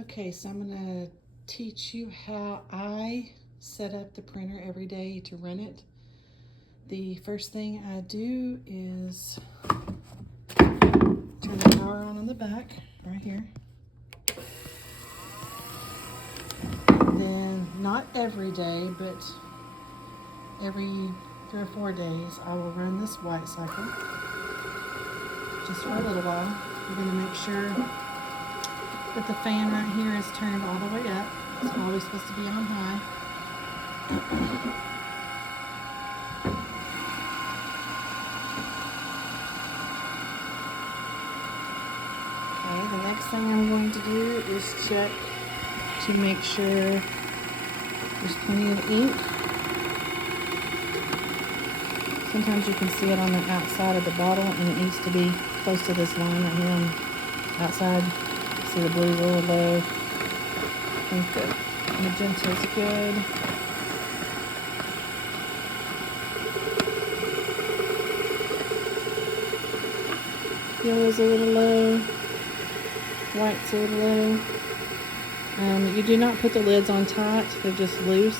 Okay, so I'm gonna teach you how I set up the printer every day to run it. The first thing I do is turn the power on the back, right here. Then, not every day, but every 3 or 4 days, I will run this white cycle, just for a little while. I'm gonna make sure that the fan right here is turned all the way up. It's always supposed to be on high. Okay, the next thing I'm going to do is check to make sure there's plenty of ink. Sometimes you can see it on the outside of the bottle, and it needs to be close to this line right here on the outside. See the blue's a little low. I think the magenta's good. Yellow's a little low. White's a little low. You do not put the lids on tight, they're just loose.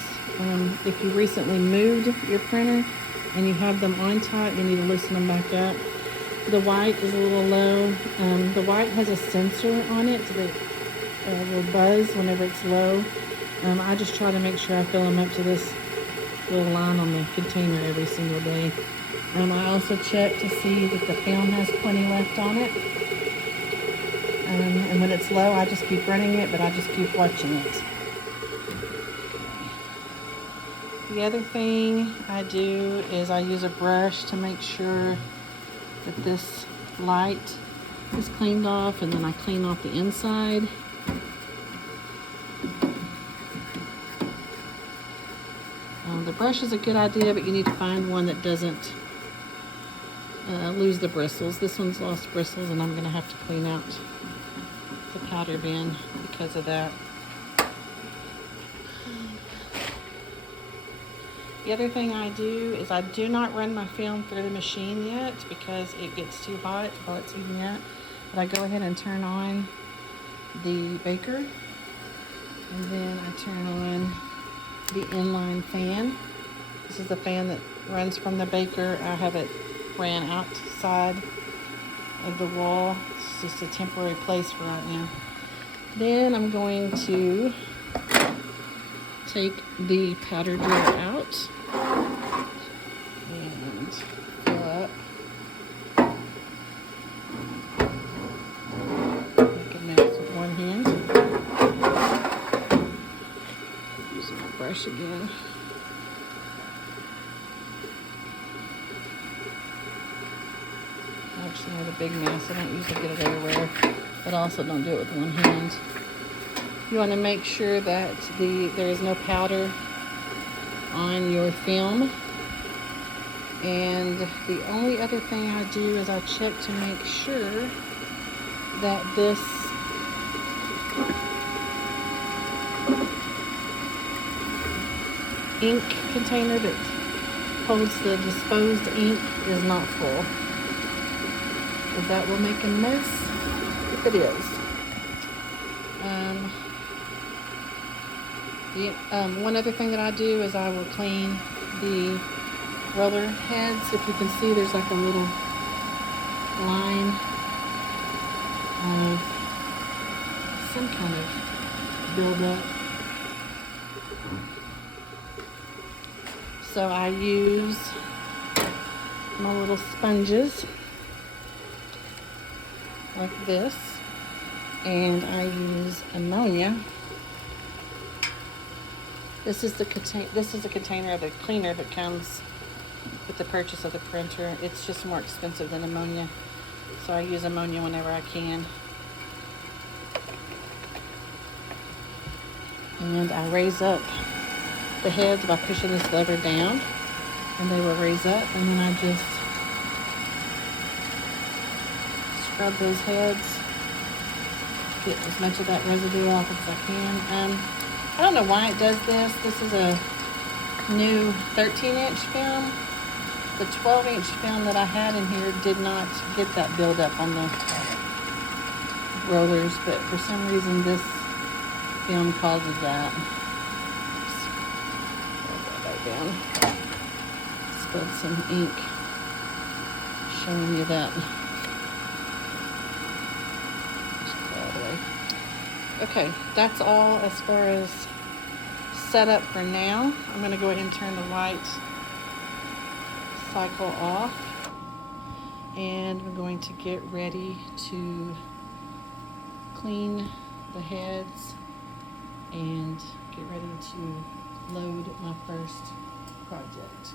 If you recently moved your printer and you have them on tight, you need to loosen them back up. The white is a little low. The white has a sensor on it that will buzz whenever it's low. I just try to make sure I fill them up to this little line on the container every single day. I also check to see that the film has plenty left on it. And when it's low, I just keep running it, but I just keep watching it. The other thing I do is I use a brush to make sure that this light is cleaned off, and then I clean off the inside. The brush is a good idea, but you need to find one that doesn't lose the bristles. This one's lost bristles, and I'm going to have to clean out the powder bin because of that. The other thing I do is I do not run my film through the machine yet because it gets too hot while it's heating up. But I go ahead and turn on the baker, and then I turn on the inline fan. This is the fan that runs from the baker. I have it ran outside of the wall. It's just a temporary place for right now. Then I'm going to take the powder drawer out and fill up. Make a mess with one hand. Use my brush again. I actually made a big mess. I don't usually get it everywhere, but also don't do it with one hand. You want to make sure that there is no powder on your film. And the only other thing I do is I check to make sure that this ink container that holds the disposed ink is not full, because that will make a mess if it is. One other thing that I do is I will clean the roller heads. If you can see, there's like a little line of some kind of buildup. So I use my little sponges like this, and I use ammonia. This is a container of the cleaner that comes with the purchase of the printer. It's just more expensive than ammonia, so I use ammonia whenever I can. And I raise up the heads by pushing this lever down, and they will raise up, and then I just scrub those heads, get as much of that residue off as I can. I don't know why it does this. This is a new 13-inch film. The 12-inch film that I had in here did not get that buildup on the rollers, but for some reason this film causes that. Roll that back down. Spilled some ink, showing you that. Okay, that's all as far as setup for now. I'm going to go ahead and turn the white cycle off, and I'm going to get ready to clean the heads and get ready to load my first project.